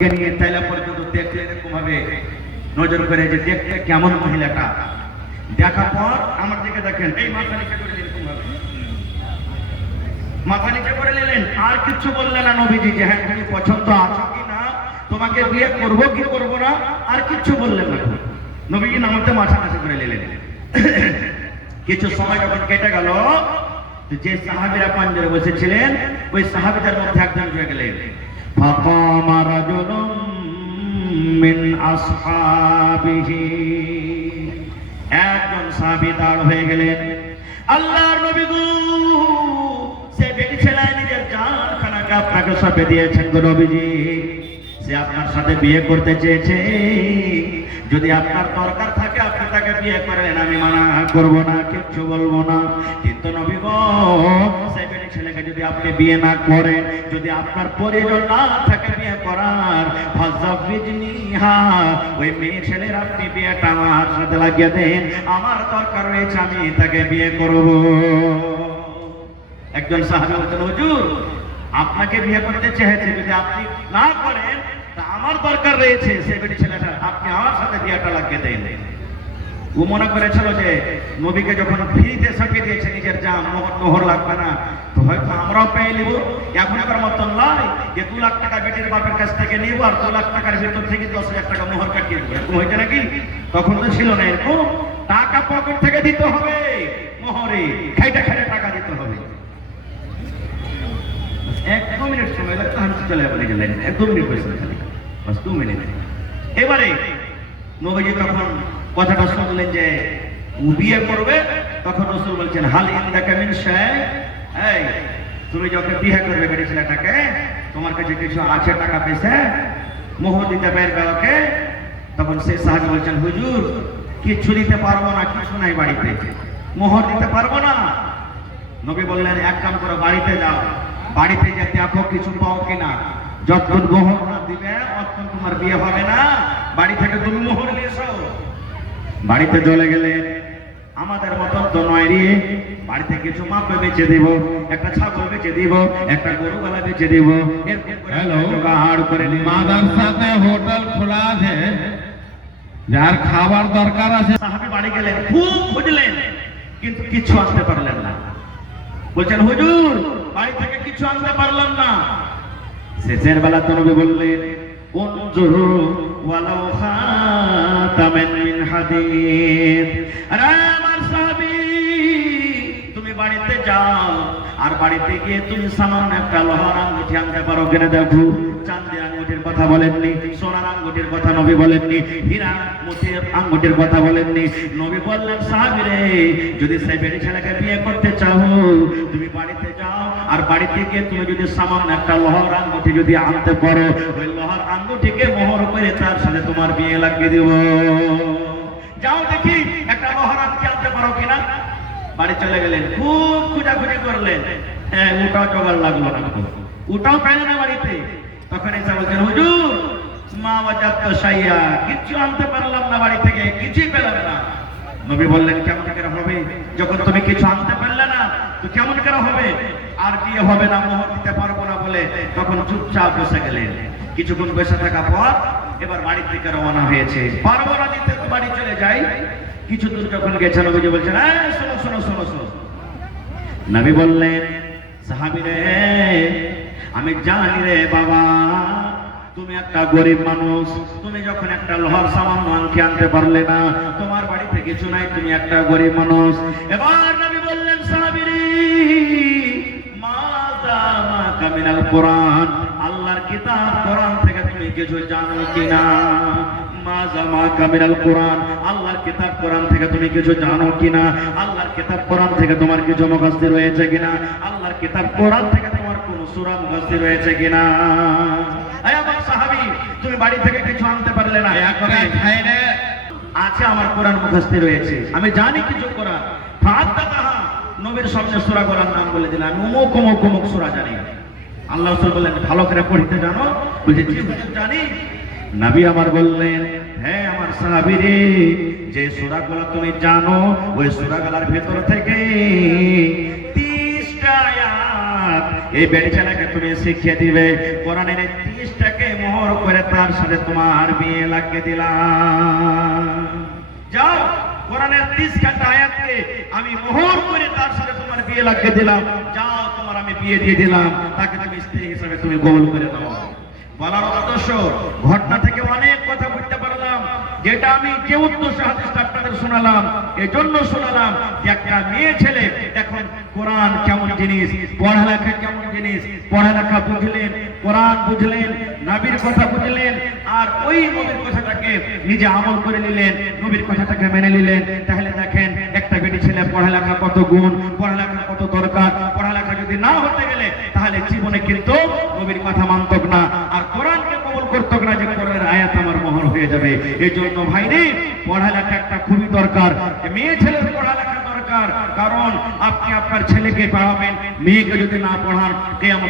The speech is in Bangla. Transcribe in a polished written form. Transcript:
নিয়ে তাইলা পর্যন্ত দেখলে এরকম ভাবে নজর করে যে দেখতে কেমন মহিলাটা। দেখার পর আমার দিকে দেখেন, এই মাথা নিচে করে এরকম ভাবে মাথা নিচে করে নিলেন। আর কিছু বললেন না নবীজি যে হ্যাঁ তুমি পছন্দ আছো কি না, তোমাকে বিয়ে করবো কি করবো না, আর কিছু বললেন না। নবীজি নামতে মাথা নিচে করে নিলেন। কিছু সময় যখন কেটে গেল, যে সাহাবীরা পাঞ্জরে বসেছিলেন ওই সাহাবীদের মধ্যে একজন হয়ে গেলেন। فقام رجل من أصحابه, একজন সাহাবী দাঁড় হয়ে গেলেন। আল্লাহর নবী গো, সে বেটি ছেলে নিজের জানখানাকে আপনাকে সঁপে দিয়েছেন গো নবীজি, সে আপনার সাথে বিয়ে করতে চেয়েছে। যদি আপনার দরকার থাকে আপনি তাকে বিয়ে করেন, আমি মানা করব না, কিচ্ছু বলবো না। কিন্তু নবী গো, সেই বেটি ছেলেকে যদি আপনি বিয়ে না করেন, যদি আপনার প্রয়োজন না থাকে বিয়ে করার, ফাযাবিজনিহা, ওই মেয়ে ছেলের আপনি বিয়েটা আমার সাথে লাগিয়ে দেন, আমার দরকার রয়েছে, আমি তাকে বিয়ে করব। একজন সাহাবী বলতেন, হুজুর আপনাকে বিয়ে করতে চেয়েছে, যদি আপনি না করেন তা আমার দরকার রয়েছে, সে বেটি ছেলেটা আপনি আমার সাথে বিয়েটা লাগিয়ে দেন। ও মনে করেছিল যে নবীকে যখন ফ্রিতে সঁপে দিয়েছে নিজের জান, মোহর লাগবে না, তো হয়তো আমরাও পেয়ে নিব। এখনকার মতন নয় যে 2 লাখ টাকা বেটির বাপের কাছ থেকে নিব আর 2 লাখ টাকার ভিতর থেকে 10,000 টাকা মোহর কাটিয়ে দেবো, এরকম হয়েছে নাকি? তখন তো ছিল না এরকম। টাকা পকেট থেকে দিতে হবে, মোহরে খাইটা খাইটা টাকা দিতে হবে। 1-2 মিনিট সময় লাগতো, হাঁটতে চলে যাবেন, 1-2 মিনিট বসে খালি, বাস 2 মিনিট। এবারে নবীজি তখন কথাটা শুনলেন যে ও বিয়ে করবে, তখন রাসূল বলছেন, হাল ইনদাকা মিন শাই, এই তুমি যখন বিয়ে করবে বেটি ছেলেটাকে, তোমার কাছে কিছু আছে টাকা পয়সা, মোহর দিতে পারবে ওকে? তখন সেই সাহাবী বলছেন, হুজুর কিছু দিতে পারবো না, কিছু নাই বাড়িতে, মোহর দিতে পারবো না। নবী বললেন, এক কাম করো, বাড়িতে যাও, বাড়িতে যে দেখো কিছু পাও কিনা, যতক্ষণ মোহর না দিবে ততক্ষণ তোমার বিয়ে হবে না, বাড়ি থেকে তুমি মোহর নিয়ে এসো। বাড়িতে চলে গেলেন। আমাদের মতন তো নয় রে, বাড়িতে কিছু মাপে বেচে দিব, একটা ছাগল বেচে দিব, একটা গরু গলা বেচে দিব, হ্যালো, জোগাড় করে নিয়ে মাদ্রাসাতে হোটেল খোলা আছে, যার খাবার দরকার আছে। সাহাবী বাড়ি গেলেন, খুব খুঁজলেন কিন্তু কিছু আনতে পারলেন না। বলছেন, হুজুর বাড়ি থেকে কিছু আনতে পারলাম না। শেষের বেলা তো নবী বললেন, উনজুরু ওয়ালাউ খাতামান মিন হাদিদ। আরে আমার সাহাবী, তুমি বাড়িতে যাও, আর বাড়িতে গিয়ে তুমি সামান্য একটা লোহার আঙ্গুঠি আনতে পারো কিনা দেখো। চাঁদের আঙ্গুঠির কথা বলেননি, সোনার আঙ্গুঠির কথা নবী বলেননি, হীরা মোতির আঙ্গুঠির কথা বলেননি। নবী বললেন, সাহাবী রে, যদি সেই বেটি ছেলেকে বিয়ে করতে চাও, তুমি বাড়িতে যাও, আর বাড়িতে গিয়ে তুমি যদি সামান্য একটা লোহার আঙ্গুঠি যদি আনতে পারো, ওই লোহার আঙ্গুঠিকে মোহর করে তার সাথে তোমার বিয়ে লাগিয়ে দেব। যাও দেখি একটা লোহার আংটি আনতে পারো কিনা। বাড়ি চলে গেলেন, খুব খোঁজাখুঁজি করলেন, হ্যাঁ ওটাও জোগাড় লাগলো না, ওটাও পাইল না বাড়িতে। তখন এসে বলছেন, হুজুর মা ওয়াজাদতু শাইয়া, কিছু আনতে পারলাম না বাড়ি থেকে, কিছুই পেলাম না। নবী বললেন, কেমন করে হবে? যখন তুমি কিছু আনতে পারলে না তো কেমন করে হবে? আর বিয়ে হবে না, মোহর দিতে পারবো না বলে তখন চুপচাপ বসে গেলেন। কিছুক্ষণ বসে থাকা পর এবার বাড়ি থেকে রওনা হয়েছে। পারবো না দিতে, তো বাড়ি চলে যাই। কিছু দূর যখন গেছে, নবীজি বলছেন, শোনো শোনো শোনো শোনো। নবী বললেন, সাহাবী রে, আমি জানি রে বাবা, তুমি একটা গরিব মানুষ, তুমি যখন একটা লোহার সামান্য আংটি আনতে পারলে না, তোমার বাড়িতে কিছু নাই, তুমি একটা গরিব মানুষ। এবার নবী বললেন, সাহাবী রে, মাযা মাকা মিনাল কোরআন, আল্লাহর কিতাব কোরআন থেকে তুমি কিছু জানো কিনা? মাযা মাকা মিনাল কোরআন, আল্লাহর কিতাব কোরআন থেকে তুমি কিছু জানো কিনা? আল্লাহর কিতাব কোরআন থেকে তোমার কিছু মুখস্থ রয়েছে কিনা? আল্লাহর কিতাব কোরআন থেকে তোমার কোন সূরা মুখস্থ রয়েছে কিনা? এই আমার সাহাবী, তুমি বাড়ি থেকে কিছু আনতে পারলে না, আছে আমার কোরআন মুখস্থ রয়েছে, আমি জানি কিছু কোরআন। ফাআদ্দাতাহা, নবীর সামনে সূরা কোরআন নাম বলে দিলাম, আমি অমুক অমুক অমুক সূরা জানি। আল্লাহ রাসূল বললেন, ভালো করে পড়তে জানো? বলছে, জি হুজুর জানি। নবী আমার বললেন, হ্যাঁ আমার সাহাবী রে, যে সূরাগুলো তুমি জানো ওই সূরাগুলোর ভেতর থেকে 30টা আয়াত এই বেটি ছেলেকে তুমি শিখিয়ে দিবে। কোরআনের 30টাকে মোহর করে তার সাথে তোমার বিয়ে লাগিয়ে দিলাম। যাও, কোরআনের 30 খানা আয়াতকে আমি মোহর করে তার সাথে তোমার বিয়ে লাগিয়ে দিলাম। যাও, তোমার আমি বিয়ে দিয়ে দিলাম, তাকে তুমি স্ত্রী হিসেবে তুমি কবুল করে দাও। বলার উদ্দেশ্য, ঘটনা থেকে অনেক কথা বুঝতে পারলাম। যেটা আমি যে উদ্দেশ্য হাদিসটা আপনাদের শোনালাম, এজন্য শোনালাম যে একটা মেয়ে ছেলে এখন কোরআন কেমন জিনিস, পড়ালেখা কেমন জিনিস, পড়ালেখা বুঝলেন, কোরআন বুঝলেন, নবীর কথা বুঝলেন, আর ওই নবীর কথাটাকে নিজে আমল করে নিলেন, নবীর কথাটাকে মেনে নিলেন। তাহলে দেখেন একটা বেটি ছেলে পড়ালেখা কত গুণ, পড়ালেখা কত দরকার। পড়ালেখা যদি না হতে গেলে তাহলে জীবনে কিন্তু নবীর কথা মানত না, আর কোরআনকে কবুল করত না, যে কোরআনের আয়াত আমার মোহর হয়ে যাবে। এই জন্য ভাইরে, পড়ালেখা একটা খুবই দরকার। মেয়ে ছেলের পড়ালেখা দরকার, কারণ আপনি আপনার ছেলেকে পড়াবেন, মেয়েকে যদি না পড়ান, কিয়ামত